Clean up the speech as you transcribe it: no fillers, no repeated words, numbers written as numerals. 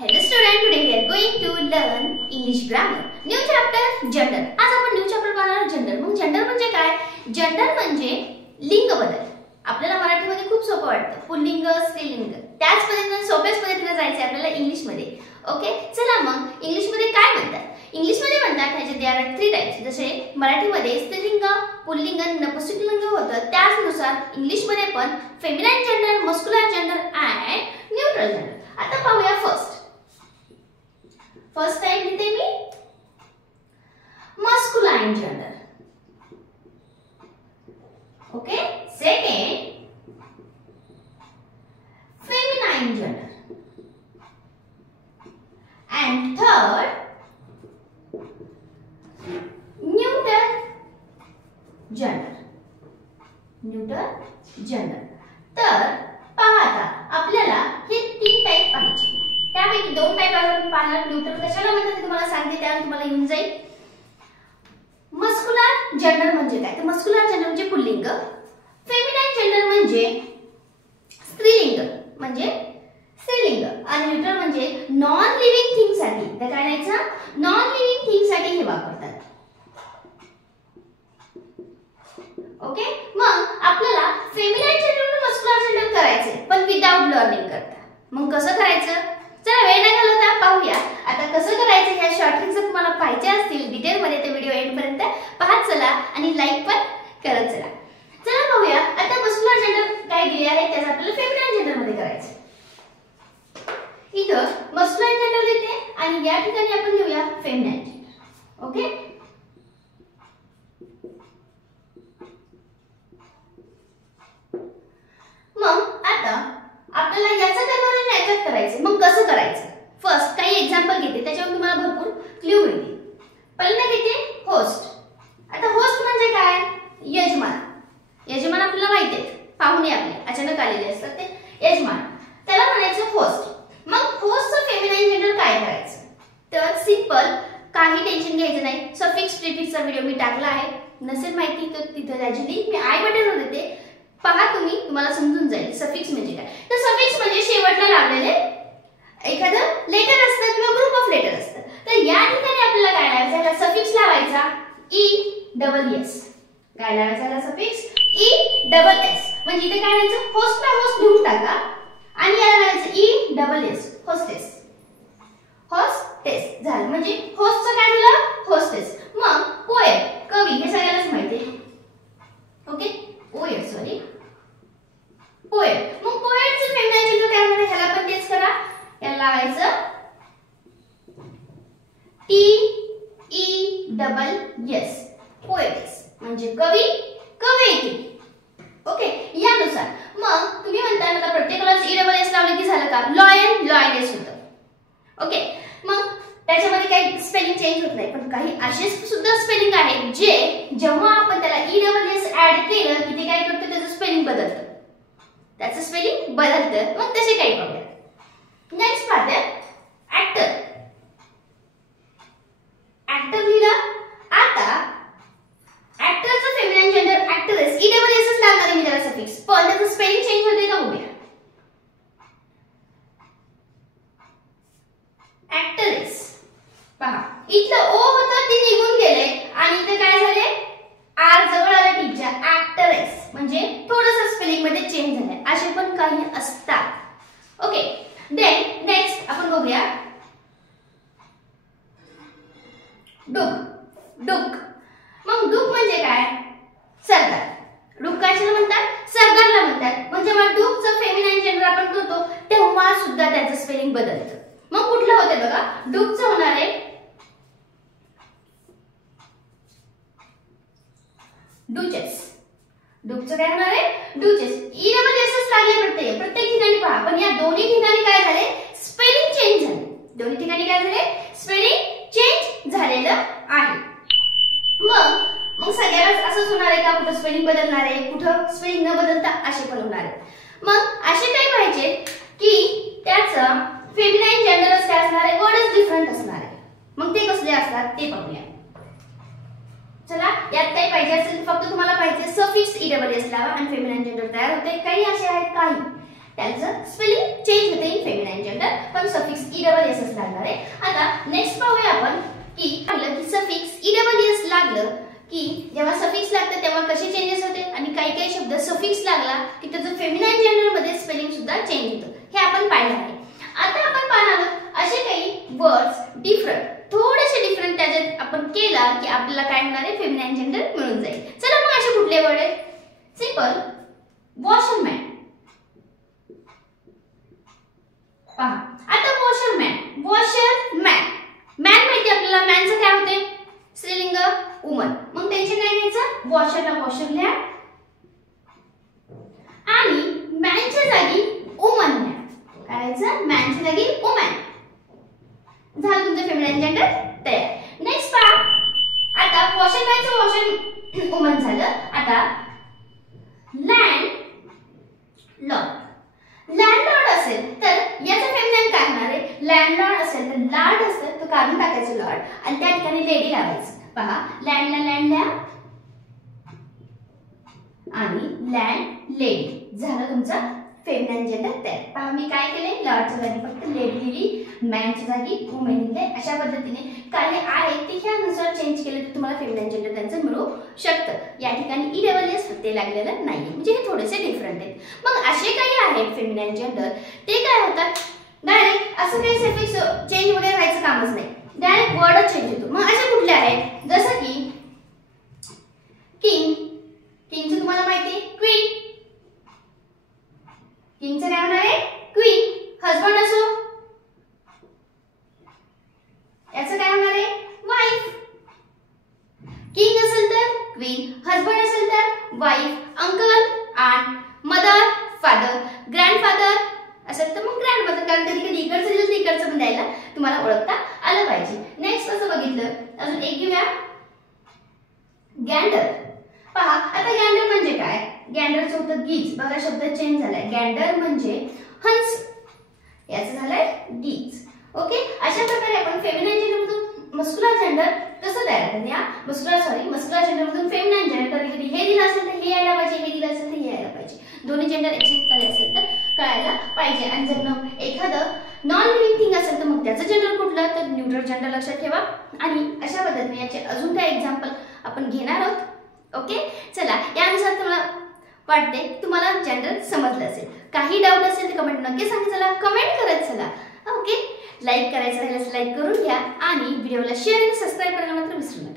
Hello student, today we are going to learn English grammar. New chapter gender. आज आपण new chapter पाहणार gender. मग gender म्हणजे काय? gender म्हणजे लिंग बदल. आपल्याला मराठीमध्ये खूप सोपं वाटतं. पुल्लिंग, स्त्रीलिंग. त्याच पद्धतीने सोप्याच पद्धतीने जायचं आपल्याला इंग्लिश मध्ये. ओके? चला मग इंग्लिश मध्ये काय म्हणतात? इंग्लिश मध्ये म्हणतात त्याचे देयर आर 3 टाइप्स. जसे मराठीमध्ये स्त्रीलिंग, पुल्लिंग, नपुंसकलिंग होतं. त्याचनुसार इंग्लिश मध्ये पण feminine gender, muscular gender and neutral gender. आता पाहूया फर्स्ट टाइप लिहिते मी masculine gender. Okay, second feminine gender and third neuter gender. तर पहा आता आपल्याला हे 3 टाइप पाहिजे. त्यापैकी 2 टाइप आपण पाहणार. न्यूट्रल कशाला म्हणतात ते तुम्हाला सांगते, त्यावर तुम्हाला येऊन जाईल. मस्क्युलर जेंडर म्हणजे काय? तर मस्क्युलर जेंडर म्हणजे पुल्लिंग, फेमिनाइन जेंडर म्हणजे स्त्रीलिंग आणि न्यूट्रल म्हणजे नॉन लिव्हिंग थिंग साठी. तर काय लिहायचं? नॉन लिव्हिंग थिंग साठी हे वापरतात. ओके, मग आपल्याला फेमिनाइन जेंडर आणि मस्क्युलर जेंडर करायचे पण विदाउट लर्निंग करता. मग कसं करायचं? चला वेळ नाही घालवता पाहूया आता कसं करायचं. ह्या शॉर्ट ट्रिक्स तुम्हाला पाहिजे असतील डिटेल मध्ये तर व्हिडिओ एंड पर्यंत पाहत चला आणि लाईक पण करत चला. चला पाहूया आता मस्क्युलर जेंडर काय दिले आहे त्याचं आपल्याला फेमिनाइन जेंडर मध्ये करायचं. इथं मस्क्युलर जेंडर लिहिते आणि या ठिकाणी आपण लिहूया फेमिनाइन जेंडर. ओके, मग आता आपल्याला याचं कन्वर्जन याच्यात करायचं. मग कसं करायचं? फर्स्ट काही एक्झाम्पल घेते, त्याच्यावर तुम्हाला भरपूर क्लू मिळतील. पहिल्यांदा घेते होस्ट. आता होस्ट म्हणजे काय? यजमान आपल्याला माहिती आहे, पाहुणे आपले अचानक आलेले असतात ते यजमान, त्याला म्हणायचं होस्ट. मग होस्टचं फेमिनाइन जेंडर काय करायचं? तर सिंपल, काही टेन्शन घ्यायचं नाही. सफिक्स प्रिफिक्सचा व्हिडिओ मी टाकला आहे, नसेल माहिती तर तिथे त्याची लिंक मी आय बटनवर देते, पहा तुम्ही, तुम्हाला समजून जाईल सफिक्स म्हणजे काय. तर सफिक्स म्हणजे शेवटला लावलेले एखादं लेटर असतं किंवा ग्रुप ऑफ लेटर असतं. तर या ठिकाणी आपल्याला काय लावायचं? याला सफिक्स लावायचा ESS. काय लावायचा याला सफिक्स? ESS. म्हणजे इथे काय लिहायचं? होस्टला होस्ट लिहून टाका आणि याला लावायचं ESS, होस्टेस. होस्टेस झालं. म्हणजे होस्टचं काय झालं? होस्टेस. मग पोएट, कवी, हे सगळ्यांनाच माहिती आहे. Okay, poet, sorry poet. मग पोएटचं फेमिनाइन जेंडर काय होणार? ह्याला पण तेच करा. याला लावायचं TESS, पोएट्स म्हणजे कवी, कवयित्री. ओके, यानुसार मग तुम्ही म्हणता आता प्रत्येकाला ESS लावलं की झालं का? लॉयनेस होतं. ओके, मग त्याच्यामध्ये काही स्पेलिंग चेंज होत नाही, पण काही असे सुद्धा स्पेलिंग आहेत जे जेव्हा आपण त्याला ESS ऍड केलं की ते काय करतं? त्याचं स्पेलिंग बदलतं. मग तसे काही प्रॉब्लेम. नेक्स्ट पाहते ऍक्टर. ऍक्टर लिहिला. आता ऍक्टरचं फेमिनाइन जेंडर ऍक्ट्रेस, ESS लागणार आहे मी त्याला सफिक्स, पण त्याचं स्पेलिंग चेंज होते का? बघूया. ऍक्ट्रेस पहा, इथलं ओ होतं ते निघून गेले आणि इथे काय झाले? आर जवळ आले टीच्या. ऍक्ट्रेस म्हणजे थोडंसं स्पेलिंग मध्ये चेंज झालंय. असे पण काही असतात. ओके, देन नेक्स्ट आपण बघूया डुक. मग डुक म्हणजे काय? सरदार. डुक कशाला म्हणतात? सरदारला म्हणतात. म्हणजे जेव्हा डुकचं फेमिनाइन जेंडर आपण करतो तेव्हा सुद्धा त्याचं स्पेलिंग बदलतं. मग कुठलं होतं बघा? डुकचं होणार आहे डुचेस. डुकचं काय होणार आहे? डुचेस. ESS लागले प्रत्येक ठिकाणी पहा, पण या दोन्ही ठिकाणी काय झाले? स्पेलिंग चेंज झाले. दोन्ही ठिकाणी काय झाले? स्पेलिंग चेंज झालेलं आहे. मग सगळ्यालाच असंच होणार आहे का? कुठं स्पेलिंग बदलणार आहे, कुठं स्पेलिंग न बदलता असे पण होणार आहे. मग असे काही पाहिजे की त्याचं फेमिनाइन जेंडरच काय असणार आहे? वर्डच डिफरंट असणार आहे. मग ते कसले असतात ते पाहूया. चला, यात काही पाहिजे असेल फक्त तुम्हाला पाहिजे सफिक्स ESS लावा आणि फेमिनाइन जेंडर तयार होते. काही असे आहेत काही त्याचं स्पेलिंग चेंज होते इन फेमिनाइन जेंडर जेंडर पण सफिक्स ESS लागणार आहे. आता नेक्स्ट पाहूया आपण की सफिक्स ESS लागलं की जेव्हा सफिक्स लागतं तेव्हा कसे चेंजेस होते आणि काही शब्द सफिक्स लागला की त्याचं फेमिनाईन जेंडर मध्ये स्पेलिंग सुद्धा चेंज होतं. हे आपण पाहिलं आहे. आता आपण पाहणार आहोत असे काही वर्ड्स थोडेसे डिफरंट त्याच्यात आपण केला की आपल्याला काय होणार आहे फेमिनाईन जेंडर मिळून जाईल. चला मग असे कुठले वर्ड आहेत? Simple washerman. पहा आता वॉशरमॅन मॅन माहिती आपल्याला मॅनचं काय होते स्त्रीलिंग वुमन. मग टेन्शन नाही घ्यायचं वॉशरला वॉशर लिहा आणि मॅनच्या जागी वुमन लिहा. करायचं मॅनच्या जागी वुमन. झालं तुमचं फेमिनाईन जेंडर तयार. नेक्स्ट पहा आता वॉशरमॅनचं वॉशर वुमन झालं. आता लँडलॉर्ड असेल तर याचं फेमिनाईन काय होणार आहे? लँडलॉर्ड असेल तर लॉर्ड असेल तर काढून टाकायचं लॉर्ड आणि त्या ठिकाणी लेडी लावायचं. पहा लँडला लँड लिहा आणि लँड लेडी. झालं तुमचं फेमिनाईन जेंडर तयार. पहा मी काय केले लॉर्डच्या जागी फक्त लेडी लिहिली, मॅनच्या जागी वुमेन लिहिले. अशा पद्धतीने काही आहे ते ह्यानुसार चेंज केले तर तुम्हाला फेमिनाईन जेंडर त्यांचं मिळू शकतं. या ठिकाणी ESS ते लागलेलं नाहीये म्हणजे हे थोडेसे डिफरंट आहेत. मग असे काही आहेत फेमिनाईन जेंडर ते काय होतात डायरेक्ट असं काही सफिक्स चेंज वगैरे व्हायचं कामच नाही, डायरेक्ट वर्डच चेंज होतो. मग असे कुठले आहेत? जसं की किंगचं तुम्हाला माहिती आहे क्वीन. किंगचं काय होणार आहे? क्वीन. हजबंड असो याचं काय होणार आहे? वाईफ. किंग असेल तर क्वीन, हजबंड असेल तर wife, uncle, aunt, mother, father, grandfather असेल तर मग ग्रँडमदर. कारण कधी कधी इकडचं दिलं तर इकडचं पण द्यायला तुम्हाला ओळखता आलं पाहिजे. नेक्स्ट असं बघितलं अजून एक घेऊया गॅंडर. पहा आता गॅंडर म्हणजे काय? गॅंडरचं होतं गीज. बघा शब्द चेंज झालाय. गॅंडर म्हणजे हंस, याचं झालंय गीज. ओके अशा प्रकारे आपण फेमिनाईन जेंडर मधून मस्क्युलर जेंडर कसं तयार करूया? मस्क्युलर जेंडर मधून फेमिनाईन जेंडर. कधी कधी हे दिलं असेल तर हे यायला पाहिजे, हे दिलं असेल तर हे यायला पाहिजे. दोन्ही जेंडर एक्सेप्ट झाले असेल तर कळायला पाहिजे. आणि जर एखादं नॉन लिव्हिंग थिंग असेल तर मग त्याचं जेंडर कुठलं तर न्यूट्रल जेंडर लक्षात ठेवा. आणि अशा पद्धतीने याचे अजून काही एक्झाम्पल आपण घेणार आहोत. ओके चला यानुसार तुम्हाला वाटते तुम्हाला जेंडर समजलं असेल. काही डाऊट असेल तर कमेंट नक्की सांगा. चला कमेंट करत चला. ओके लाईक करायचं राहिल्यास लाईक करून घ्या आणि व्हिडिओला शेअर आणि सबस्क्राईब करायला मात्र विसरू नका.